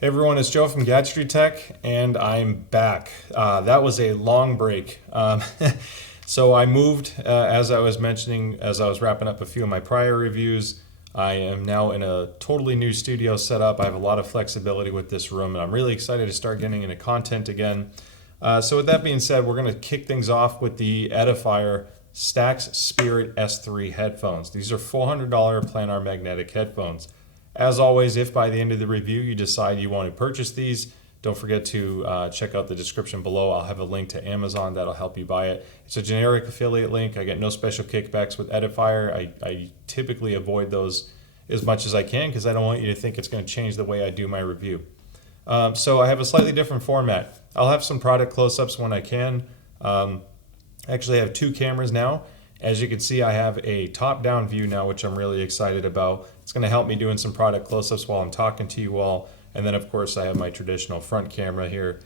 Hey everyone, it's Joe from Gadgetry Tech, and I'm back. That was a long break. So I moved, as I was mentioning, as I was wrapping up a few of my prior reviews. I am now in a totally new studio setup. I have a lot of flexibility with this room, and I'm really excited to start getting into content again. So with that being said, we're going to kick things off with the Edifier Stax Spirit S3 headphones. These are $400 planar magnetic headphones. As always, if by the end of the review you decide you want to purchase these, don't forget to check out the description below. I'll have a link to Amazon that'll help you buy it. It's a generic affiliate link. I get no special kickbacks with Edifier. I typically avoid those as much as I can because I don't want you to think it's going to change the way I do my review. So I have a slightly different format. I'll have some product close-ups when I can. Actually, I have two cameras now. As you can see, I have a top-down view now, which I'm really excited about. It's going to help me doing some product close-ups while I'm talking to you all. And then, of course, I have my traditional front camera here.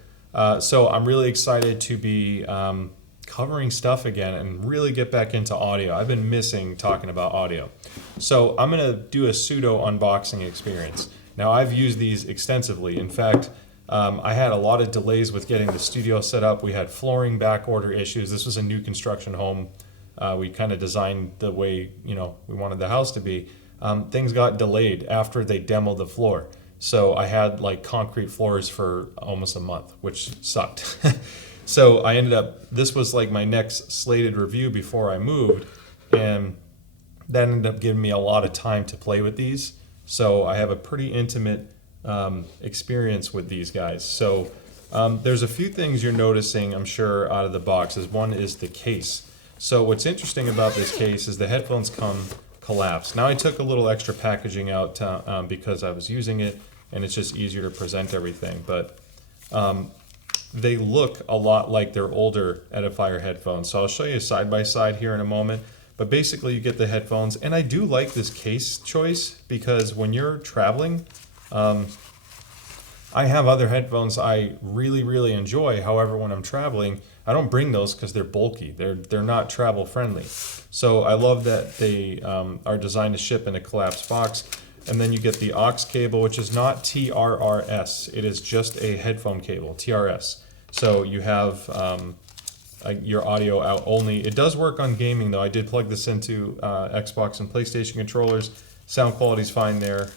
So I'm really excited to be covering stuff again and really get back into audio. I've been missing talking about audio. So I'm going to do a pseudo unboxing experience. Now, I've used these extensively. In fact, I had a lot of delays with getting the studio set up. We had flooring back order issues. This was a new construction home. We kind of designed the way we wanted the house to be. Things got delayed after they demoed the floor. So I had like concrete floors for almost a month, which sucked. So I ended up, this was like my next slated review before I moved. And that ended up giving me a lot of time to play with these. So I have a pretty intimate experience with these guys. So there's a few things you're noticing, I'm sure, out of the box. One is the case. So what's interesting about this case is the headphones come collapsed. Now I took a little extra packaging out because I was using it and it's just easier to present everything. But they look a lot like their older Edifier headphones. So I'll show you side by side here in a moment. But basically you get the headphones, and I do like this case choice because when you're traveling, I have other headphones I really, really enjoy. However, when I'm traveling, I don't bring those because they're bulky. They're not travel friendly. So I love that they are designed to ship in a collapsed box. And then you get the aux cable, which is not TRRS. It is just a headphone cable, TRS. So you have your audio out only. It does work on gaming though. I did plug this into Xbox and PlayStation controllers. Sound quality's fine there.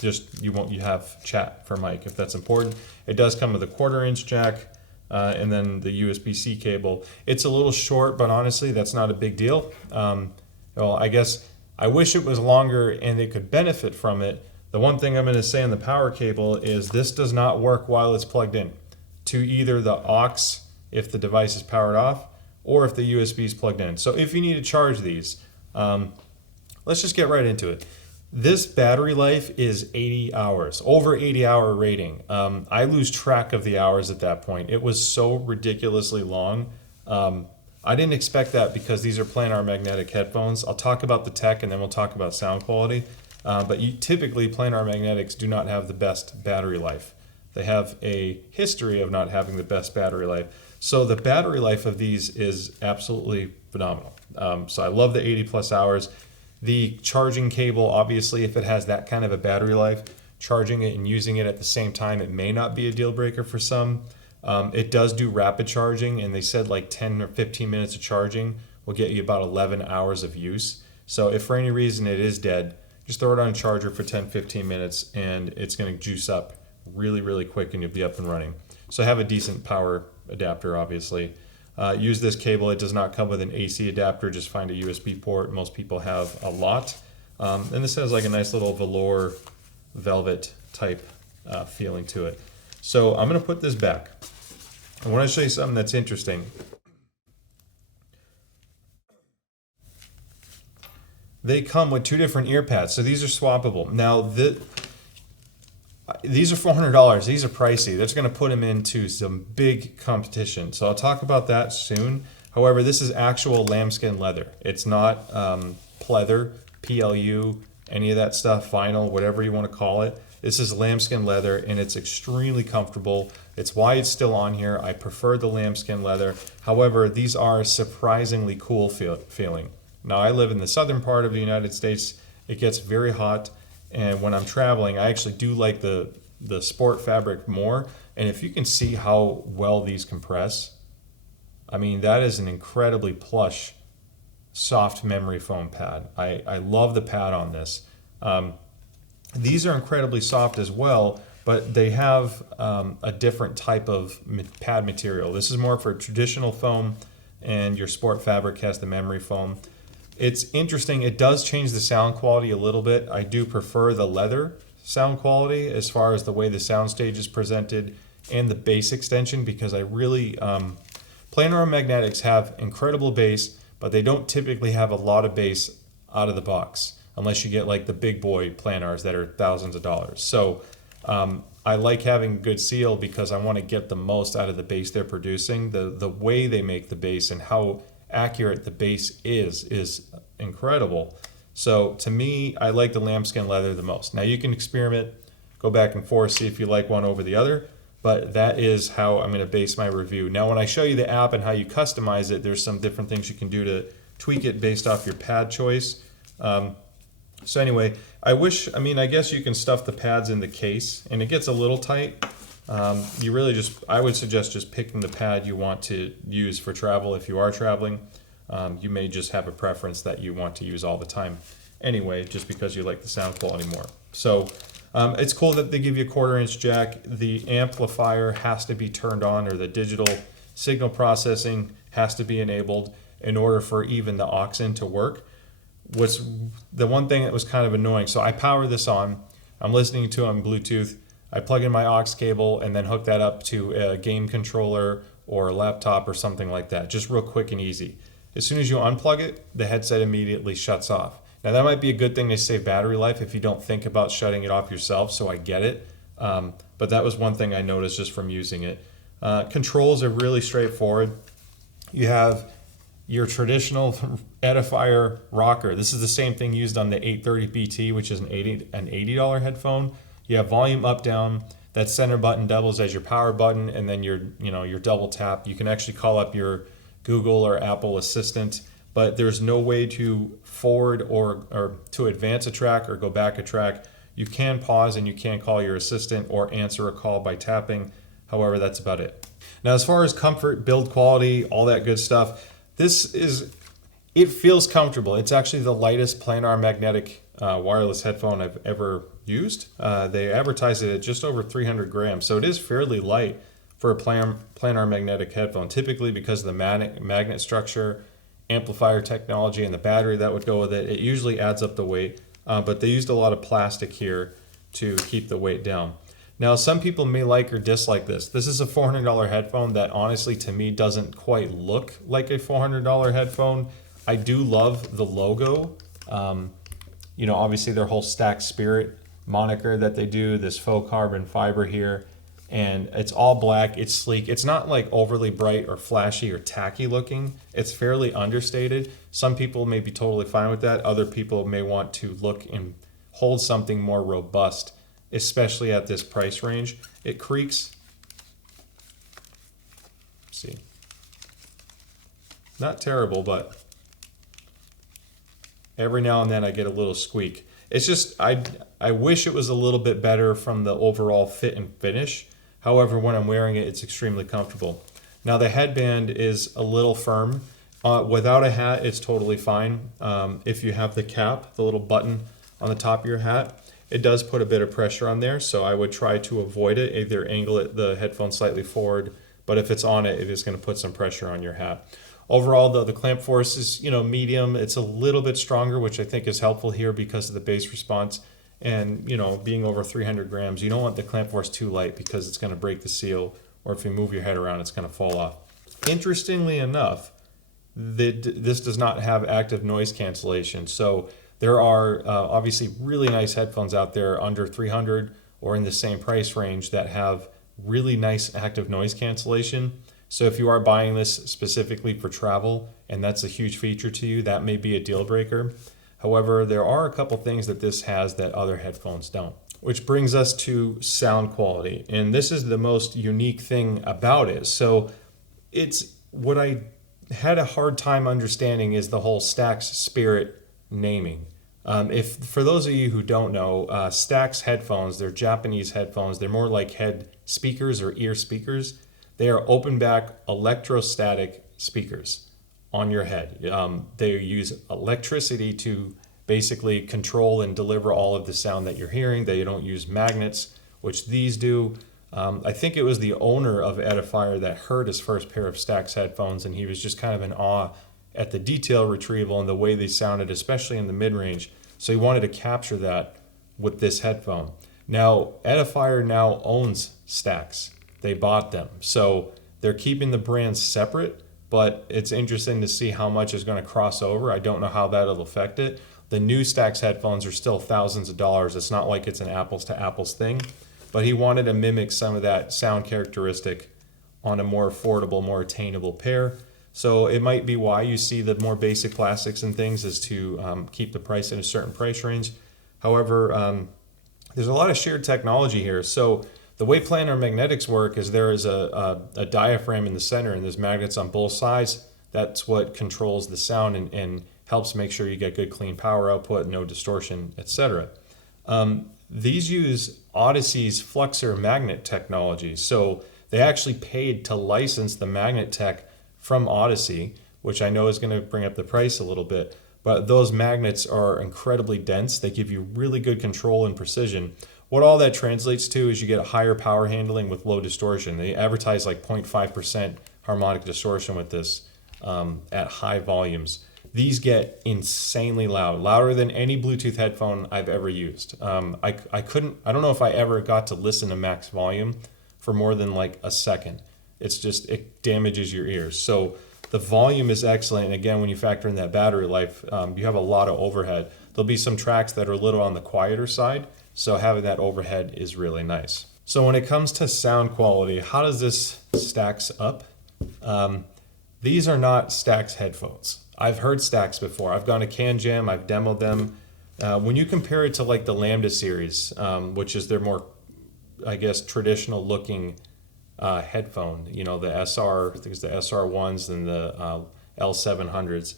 Just you have chat for mic if that's important. It does come with a 1/4-inch jack. And then the USB-C cable. It's a little short, but honestly, that's not a big deal. Well, I guess I wish it was longer and they could benefit from it. The one thing I'm going to say on the power cable is this does not work while it's plugged in to either the aux if the device is powered off or if the USB is plugged in. So if you need to charge these, let's just get right into it. This battery life is 80 hours, over 80-hour rating. I lose track of the hours at that point. It was so ridiculously long. I didn't expect that because these are planar magnetic headphones. I'll talk about the tech and then we'll talk about sound quality. But typically planar magnetics do not have the best battery life. They have a history of not having the best battery life. So the battery life of these is absolutely phenomenal. So I love the 80+ hours. The charging cable, obviously, if it has that kind of a battery life, charging it and using it at the same time, it may not be a deal breaker for some. It does do rapid charging, and they said like 10 or 15 minutes of charging will get you about 11 hours of use. So if for any reason it is dead, just throw it on a charger for 10-15 minutes, and it's going to juice up really, really quick, and you'll be up and running. So have a decent power adapter, obviously. Use this cable. It does not come with an AC adapter. Just find a USB port. Most people have a lot. And this has like a nice little velour velvet type feeling to it. So I'm going to put this back. I want to show you something that's interesting. They come with two different ear pads. So these are swappable. Now, these are $400. These are pricey. That's going to put them into some big competition. So I'll talk about that soon. However, this is actual lambskin leather. It's not pleather, PLU, any of that stuff, vinyl, whatever you want to call it. This is lambskin leather, and it's extremely comfortable. It's why it's still on here. I prefer the lambskin leather. However, these are surprisingly cool feeling. Now, I live in the southern part of the United States. It gets very hot. And when I'm traveling, I actually do like the the sport fabric more. And if you can see how well these compress, I mean, that is an incredibly plush, soft memory foam pad. I love the pad on this. These are incredibly soft as well, but they have a different type of pad material. This is more for traditional foam, and your sport fabric has the memory foam. It's interesting, it does change the sound quality a little bit. I do prefer the leather sound quality as far as the way the soundstage is presented and the bass extension, because I really, planar magnetics have incredible bass, but they don't typically have a lot of bass out of the box, unless you get like the big boy planars that are thousands of dollars. So I like having good seal because I want to get the most out of the bass they're producing. The way they make the bass and how accurate the bass is incredible. So to me, I like the lambskin leather the most. Now you can experiment, go back and forth, see if you like one over the other, but that is how I'm going to base my review. Now when I show you the app and how you customize it, there's some different things you can do to tweak it based off your pad choice. So anyway, I guess you can stuff the pads in the case, and it gets a little tight. You really I would suggest just picking the pad you want to use for travel if you are traveling. You may just have a preference that you want to use all the time anyway, just because you like the sound quality more. So it's cool that they give you a 1/4-inch jack. The amplifier has to be turned on, or the digital signal processing has to be enabled in order for even the aux in to work. What's the one thing that was kind of annoying, so I power this on, I'm listening to it on Bluetooth, I plug in my aux cable and then hook that up to a game controller or a laptop or something like that, just real quick and easy. As soon as you unplug it, the headset immediately shuts off. Now that might be a good thing to save battery life if you don't think about shutting it off yourself, so I get it. But that was one thing I noticed just from using it. Controls are really straightforward. You have your traditional Edifier rocker. This is the same thing used on the 830 BT, which is an $80 headphone. You have volume up, down. That center button doubles as your power button, and then your double tap. You can actually call up your Google or Apple Assistant, but there's no way to forward or to advance a track or go back a track. You can pause and you can call your assistant or answer a call by tapping. However, that's about it. Now, as far as comfort, build quality, all that good stuff, it feels comfortable. It's actually the lightest planar magnetic wireless headphone I've ever used. They advertise it at just over 300 grams, so it is fairly light for a planar magnetic headphone. Typically, because of the magnet structure, amplifier technology, and the battery that would go with it, it usually adds up the weight. But they used a lot of plastic here to keep the weight down. Now, some people may like or dislike this. This is a $400 headphone that honestly to me doesn't quite look like a $400 headphone. I do love the logo. Obviously their whole Stax Spirit moniker that they do, this faux carbon fiber here, and it's all black, it's sleek. It's not like overly bright or flashy or tacky looking. It's fairly understated. Some people may be totally fine with that. Other people may want to look and hold something more robust, especially at this price range. It creaks. Let's see. Not terrible, but every now and then I get a little squeak. It's just, I wish it was a little bit better from the overall fit and finish. However, when I'm wearing it, it's extremely comfortable. Now the headband is a little firm. Without a hat, it's totally fine. If you have the cap, the little button on the top of your hat, it does put a bit of pressure on there, so I would try to avoid it, either angle the headphone slightly forward, but if it's on it, it is going to put some pressure on your hat. Overall, though, the clamp force is medium. It's a little bit stronger, which I think is helpful here because of the bass response. And being over 300 grams, you don't want the clamp force too light because it's going to break the seal, or if you move your head around, it's going to fall off. Interestingly enough, this does not have active noise cancellation. So there are obviously really nice headphones out there under 300 or in the same price range that have really nice active noise cancellation. So if you are buying this specifically for travel and that's a huge feature to you, that may be a deal breaker. However, there are a couple things that this has that other headphones don't. Which brings us to sound quality. And this is the most unique thing about it. So it's what I had a hard time understanding is the whole Stax Spirit naming. If for those of you who don't know, Stax headphones, they're Japanese headphones. They're more like head speakers or ear speakers. They are open back electrostatic speakers on your head. They use electricity to basically control and deliver all of the sound that you're hearing. They don't use magnets, which these do. I think it was the owner of Edifier that heard his first pair of Stax headphones, and he was just kind of in awe at the detail retrieval and the way they sounded, especially in the mid-range. So he wanted to capture that with this headphone. Now, Edifier now owns Stax. They bought them. So they're keeping the brands separate, but it's interesting to see how much is going to cross over. I don't know how that'll affect it. The new Stax headphones are still thousands of dollars. It's not like it's an apples to apples thing, but he wanted to mimic some of that sound characteristic on a more affordable, more attainable pair. So it might be why you see the more basic plastics and things is to keep the price in a certain price range. However, there's a lot of shared technology here. So the way planar magnetics work is there is a diaphragm in the center and there's magnets on both sides. That's what controls the sound and helps make sure you get good clean power output, no distortion, etc. These use Odyssey's Fluxor magnet technology. So they actually paid to license the magnet tech from Odyssey, which I know is going to bring up the price a little bit, but those magnets are incredibly dense. They give you really good control and precision. What all that translates to is you get a higher power handling with low distortion. They advertise like 0.5% harmonic distortion with this at high volumes. These get insanely loud, louder than any Bluetooth headphone I've ever used. I don't know if I ever got to listen to max volume for more than like a second. It damages your ears. So the volume is excellent. And again, when you factor in that battery life, you have a lot of overhead. There'll be some tracks that are a little on the quieter side. So having that overhead is really nice. So when it comes to sound quality, how does this stacks up? These are not Stax headphones. I've heard Stax before. I've gone to Can Jam, I've demoed them. When you compare it to like the Lambda series, which is their more, I guess, traditional looking headphone, you know, the SR, I think it's the SR1s and the L700s.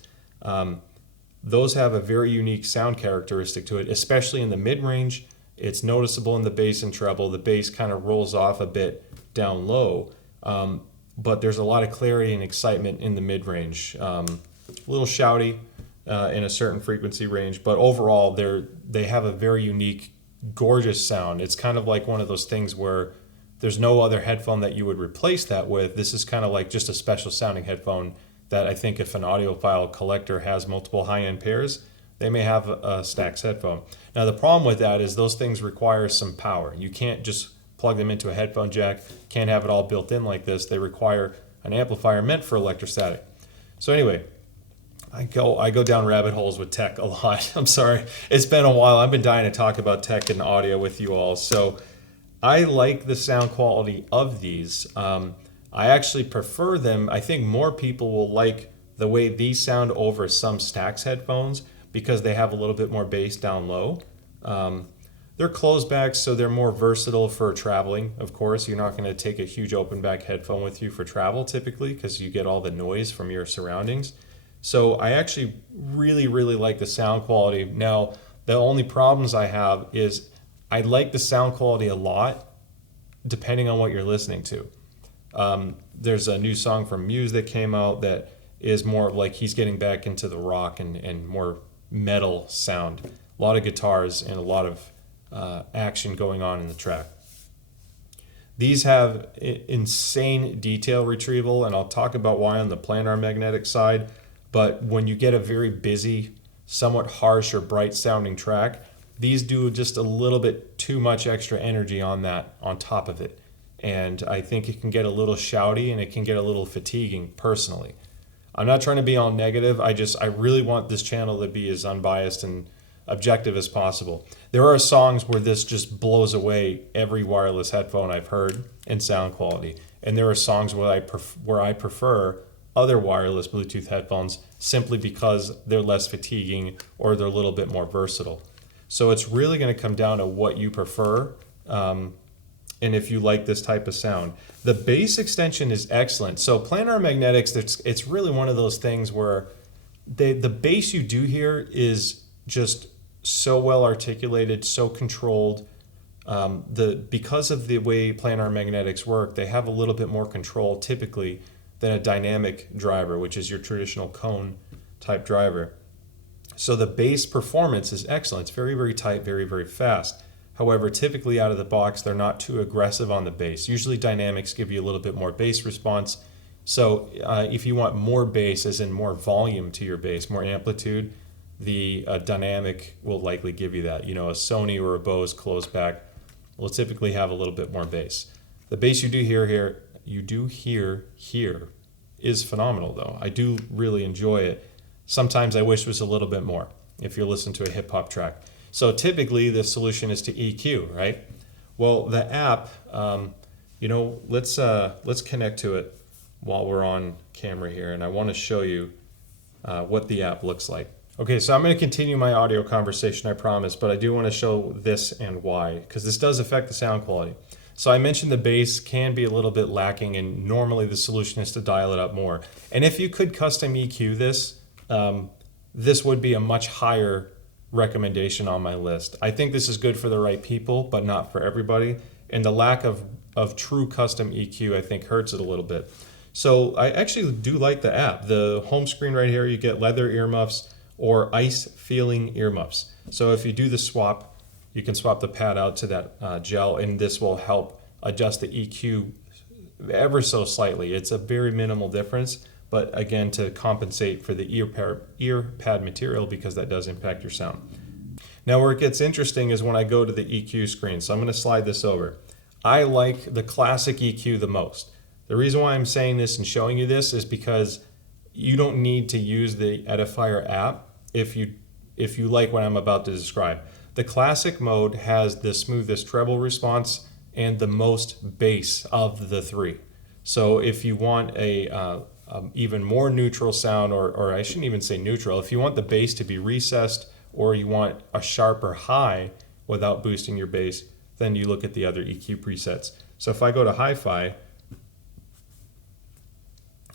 Those have a very unique sound characteristic to it, especially in the mid-range. It's noticeable in the bass and treble. The bass kind of rolls off a bit down low, but there's a lot of clarity and excitement in the mid-range. A little shouty in a certain frequency range, but overall they have a very unique, gorgeous sound. It's kind of like one of those things where there's no other headphone that you would replace that with. This is kind of like just a special sounding headphone that I think if an audiophile collector has multiple high-end pairs, they may have a Stax headphone. Now the problem with that is those things require some power. You can't just plug them into a headphone jack, can't have it all built in like this. They require an amplifier meant for electrostatic. So anyway, I go down rabbit holes with tech a lot. I'm sorry, it's been a while. I've been dying to talk about tech and audio with you all. So I like the sound quality of these. I actually prefer them. I think more people will like the way these sound over some Stax headphones because they have a little bit more bass down low. They're closed back, so they're more versatile for traveling. Of course, you're not going to take a huge open back headphone with you for travel typically because you get all the noise from your surroundings. So I actually really, really like the sound quality. Now, the only problems I have is I like the sound quality a lot depending on what you're listening to. There's a new song from Muse that came out that is more like he's getting back into the rock and more metal sound. A lot of guitars and a lot of action going on in the track. These have insane detail retrieval, and I'll talk about why on the planar magnetic side. But when you get a very busy, somewhat harsh or bright sounding track, these do just a little bit too much extra energy on that, on top of it. And I think it can get a little shouty and it can get a little fatiguing personally. I'm not trying to be all negative. I really want this channel to be as unbiased and objective as possible. There are songs where this just blows away every wireless headphone I've heard in sound quality. And there are songs where I prefer other wireless Bluetooth headphones simply because they're less fatiguing or they're a little bit more versatile. So it's really going to come down to what you prefer and if you like this type of sound. The bass extension is excellent. So planar magnetics, it's really one of those things where the bass you do hear is just so well articulated, so controlled. Because of the way planar magnetics work, they have a little bit more control typically than a dynamic driver, which is your traditional cone type driver. So the bass performance is excellent. It's very, very tight, very, very fast. However, typically out of the box, they're not too aggressive on the bass. Usually dynamics give you a little bit more bass response. So if you want more bass, as in more volume to your bass, more amplitude, the dynamic will likely give you that. You know, a Sony or a Bose closed back will typically have a little bit more bass. The bass you do hear here is phenomenal though. I do really enjoy it. Sometimes I wish it was a little bit more if you're listening to a hip hop track. So typically the solution is to EQ, right? Well, the app, let's connect to it while we're on camera here, and I want to show you what the app looks like. Okay, so I'm going to continue my audio conversation, I promise, but I do want to show this and why, because this does affect the sound quality. So I mentioned the bass can be a little bit lacking, and normally the solution is to dial it up more. And if you could custom EQ this, this would be a much higher recommendation on my list. I think this is good for the right people, but not for everybody. And the lack of true custom EQ, I think, hurts it a little bit. So I actually do like the app. The home screen right here, you get leather earmuffs or ice feeling earmuffs. So if you do the swap, you can swap the pad out to that gel, and this will help adjust the EQ ever so slightly. It's a very minimal difference, but again, to compensate for the ear pad material, because that does impact your sound. Now where it gets interesting is when I go to the EQ screen. So I'm going to slide this over. I like the classic EQ the most. The reason why I'm saying this and showing you this is because you don't need to use the Edifier app if you like what I'm about to describe. The classic mode has the smoothest treble response and the most bass of the three. So if you want a even more neutral sound, or I shouldn't even say neutral, if you want the bass to be recessed or you want a sharper high without boosting your bass, then you look at the other EQ presets. So if I go to hi-fi,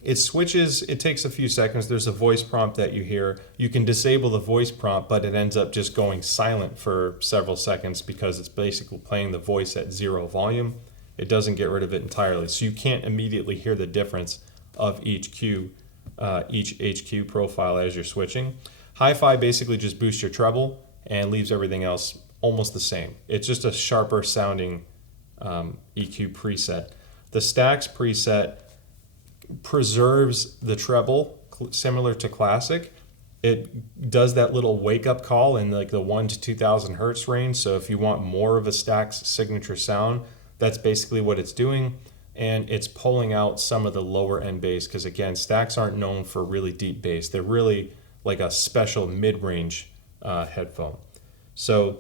it switches, it takes a few seconds. There's a voice prompt that you hear. You can disable the voice prompt, but it ends up just going silent for several seconds because it's basically playing the voice at 0 volume. It doesn't get rid of it entirely. So you can't immediately hear the difference of each HQ profile as you're switching. Hi-Fi basically just boosts your treble and leaves everything else almost the same. It's just a sharper sounding EQ preset. The Stax preset preserves the treble similar to classic. It does that little wake up call in like the 1 to 2000 hertz range. So if you want more of a Stax signature sound, that's basically what it's doing. And it's pulling out some of the lower end bass, because again, Stax aren't known for really deep bass. They're really like a special mid-range headphone. So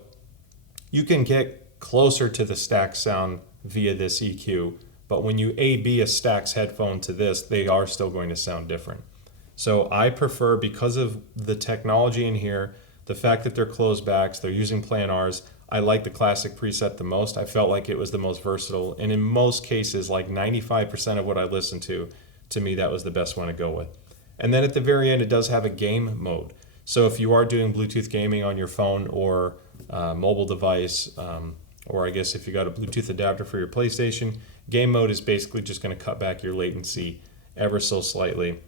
you can get closer to the Stax sound via this EQ, but when you A/B a Stax headphone to this, they are still going to sound different. So I prefer, because of the technology in here, the fact that they're closed backs, they're using planars, I like the classic preset the most. I felt like it was the most versatile, and in most cases, like 95% of what I listened to me, that was the best one to go with. And then at the very end, it does have a game mode. So if you are doing Bluetooth gaming on your phone or mobile device, or I guess if you got a Bluetooth adapter for your PlayStation, game mode is basically just going to cut back your latency ever so slightly.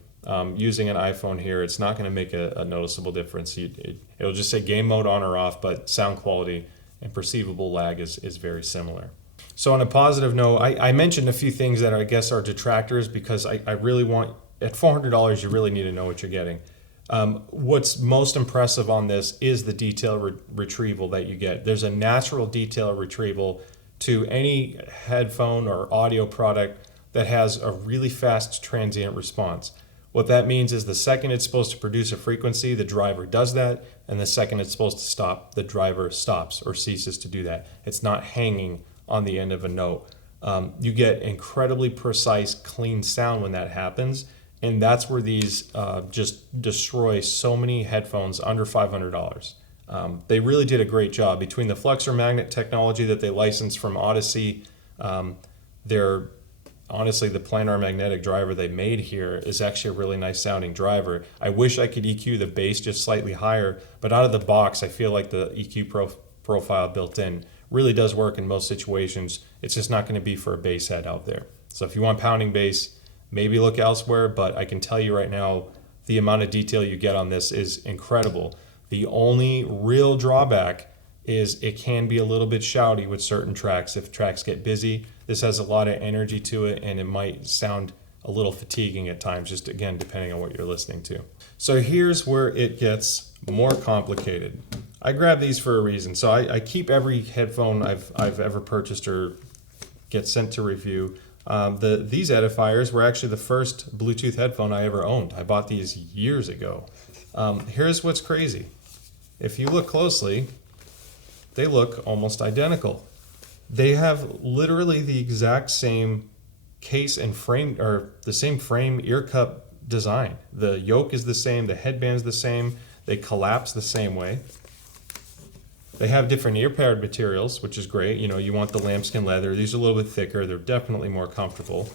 Using an iPhone here, it's not going to make a noticeable difference. It'll just say game mode on or off, but sound quality and perceivable lag is very similar. So on a positive note, I mentioned a few things that I guess are detractors, because I really want, at $400, you really need to know what you're getting. What's most impressive on this is the detail retrieval that you get. There's a natural detail retrieval to any headphone or audio product that has a really fast transient response. What that means is the second it's supposed to produce a frequency, the driver does that, and the second it's supposed to stop, the driver stops or ceases to do that. It's not hanging on the end of a note. You get incredibly precise, clean sound when that happens, and that's where these just destroy so many headphones under $500. They really did a great job. Between the flexor magnet technology that they licensed from Odyssey, their honestly, the planar magnetic driver they made here is actually a really nice sounding driver. I wish I could EQ the bass just slightly higher, but out of the box, I feel like the EQ profile built in really does work in most situations. It's just not going to be for a bass head out there. So if you want pounding bass, maybe look elsewhere, but I can tell you right now, the amount of detail you get on this is incredible. The only real drawback is it can be a little bit shouty with certain tracks. If tracks get busy, this has a lot of energy to it, and it might sound a little fatiguing at times, just again, depending on what you're listening to. So here's where it gets more complicated. I grabbed these for a reason. So I keep every headphone I've ever purchased or get sent to review. These Edifiers were actually the first Bluetooth headphone I ever owned. I bought these years ago. Here's what's crazy. If you look closely, they look almost identical. They have literally the exact same case and frame, or the same frame ear cup design. The yoke is the same, the headband's the same, they collapse the same way. They have different ear pad materials, which is great. You know, you want the lambskin leather. These are a little bit thicker. They're definitely more comfortable.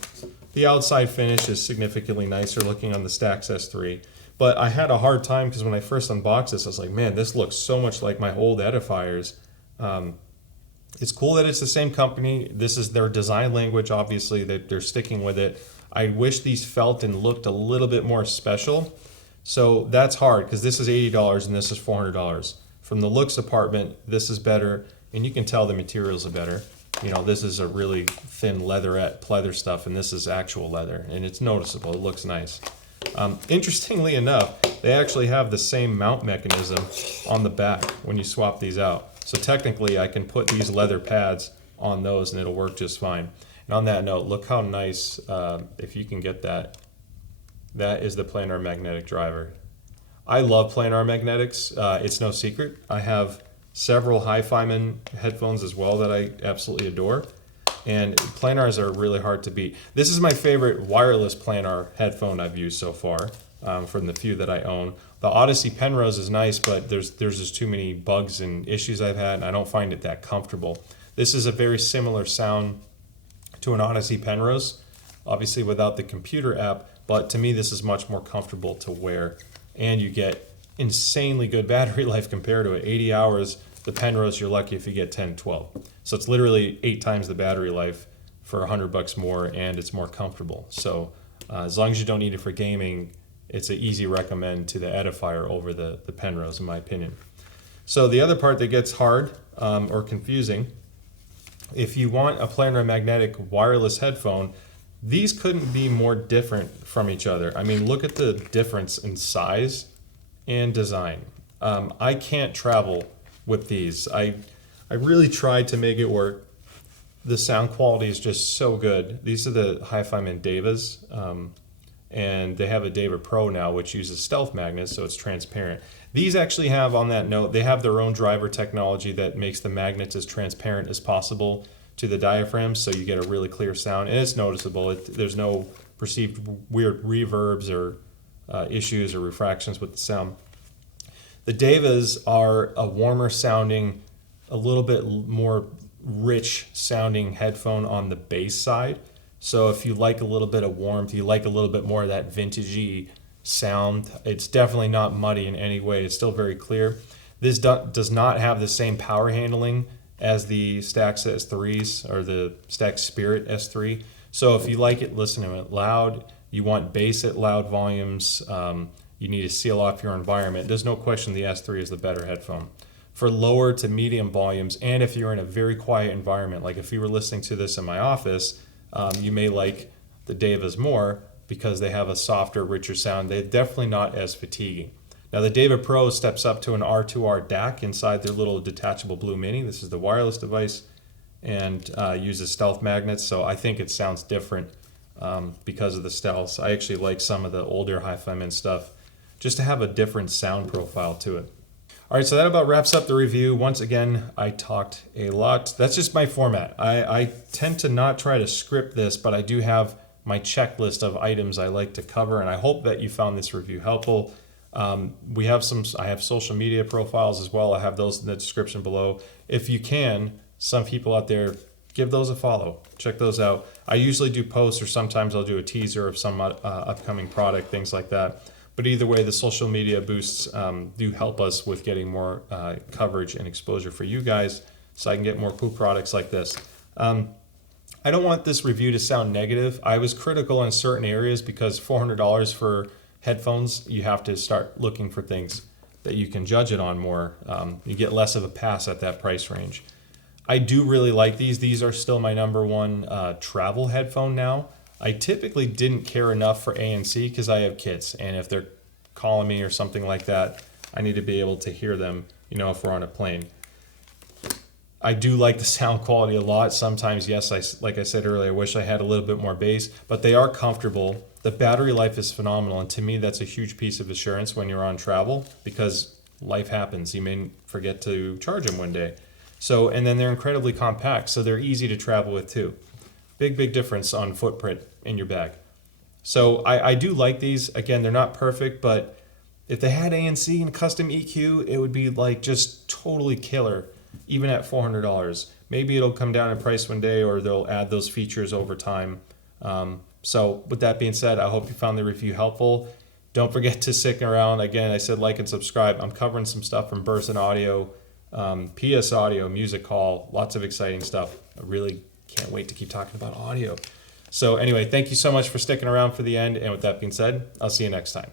The outside finish is significantly nicer looking on the Stax S3. But I had a hard time because when I first unboxed this, I was like, man, this looks so much like my old Edifiers. It's cool that it's the same company. This is their design language, obviously, that they're sticking with it. I wish these felt and looked a little bit more special. So that's hard because this is $80 and this is $400. From the looks department, this is better, and you can tell the materials are better. You know, this is a really thin leatherette pleather stuff, and this is actual leather, and it's noticeable. It looks nice. Interestingly enough, they actually have the same mount mechanism on the back when you swap these out. So technically, I can put these leather pads on those, and it'll work just fine. And on that note, look how nice, if you can get that, that is the planar magnetic driver. I love planar magnetics. It's no secret. I have several Hi-Fi headphones as well that I absolutely adore. And planars are really hard to beat. This is my favorite wireless planar headphone I've used so far, from the few that I own. The Odyssey Penrose is nice, but there's just too many bugs and issues I've had, and I don't find it that comfortable. This is a very similar sound to an Odyssey Penrose, obviously without the computer app, but to me this is much more comfortable to wear. And you get insanely good battery life compared to it. 80 hours, the Penrose, you're lucky if you get 10, 12. So it's literally 8 times the battery life for $100 more, and it's more comfortable. So as long as you don't need it for gaming, it's an easy recommend to the Edifier over the Penrose, in my opinion. So the other part that gets hard or confusing, if you want a planar magnetic wireless headphone, these couldn't be more different from each other. I mean, look at the difference in size and design. I can't travel with these. I really tried to make it work. The sound quality is just so good. These are the Hi-Fi Devas, and they have a Deva Pro now, which uses stealth magnets, so it's transparent. These actually have, on that note, they have their own driver technology that makes the magnets as transparent as possible to the diaphragm, so you get a really clear sound, and it's noticeable. There's no perceived weird reverbs or issues or refractions with the sound. The Devas are a warmer sounding, a little bit more rich sounding headphone on the bass side. So if you like a little bit of warmth, you like a little bit more of that vintagey sound, it's definitely not muddy in any way. It's still very clear. This does not have the same power handling as the Stax S3s or the Stax Spirit S3. So if you like it, listen to it loud. You want bass at loud volumes. You need to seal off your environment. There's no question the S3 is the better headphone. For lower to medium volumes, and if you're in a very quiet environment, like if you were listening to this in my office, you may like the Devas more because they have a softer, richer sound. They're definitely not as fatiguing. Now the Deva Pro steps up to an R2R DAC inside their little detachable Blue Mini. This is the wireless device, and uses stealth magnets, so I think it sounds different because of the stealth. I actually like some of the older Hi-Fi stuff just to have a different sound profile to it. All right, so that about wraps up the review. Once again, I talked a lot. That's just my format. I tend to not try to script this, but I do have my checklist of items I like to cover, and I hope that you found this review helpful. I have social media profiles as well. I have those in the description below. If you can, some people out there give those a follow. Check those out. I usually do posts, or sometimes I'll do a teaser of some upcoming product, things like that. But either way, the social media boosts do help us with getting more coverage and exposure for you guys, so I can get more cool products like this. I don't want this review to sound negative. I was critical in certain areas because $400 for headphones, you have to start looking for things that you can judge it on more. You get less of a pass at that price range. I do really like these. These are still my number one travel headphone now. I typically didn't care enough for ANC because I have kids, and if they're calling me or something like that, I need to be able to hear them, if we're on a plane. I do like the sound quality a lot. Sometimes, yes, like I said earlier, I wish I had a little bit more bass, but they are comfortable. The battery life is phenomenal, and to me, that's a huge piece of assurance when you're on travel, because life happens. You may forget to charge them one day. So, and then they're incredibly compact, so they're easy to travel with too. Big difference on footprint in your bag. So I do like these. Again, they're not perfect, but if they had ANC and custom EQ, it would be like just totally killer, even at $400. Maybe it'll come down in price one day, or they'll add those features over time. So with that being said, I hope you found the review helpful. Don't forget to stick around. Again, I said like and subscribe. I'm covering some stuff from Burst and Audio, PS Audio, Music Hall, lots of exciting stuff. I really can't wait to keep talking about audio. So anyway, thank you so much for sticking around for the end. And with that being said, I'll see you next time.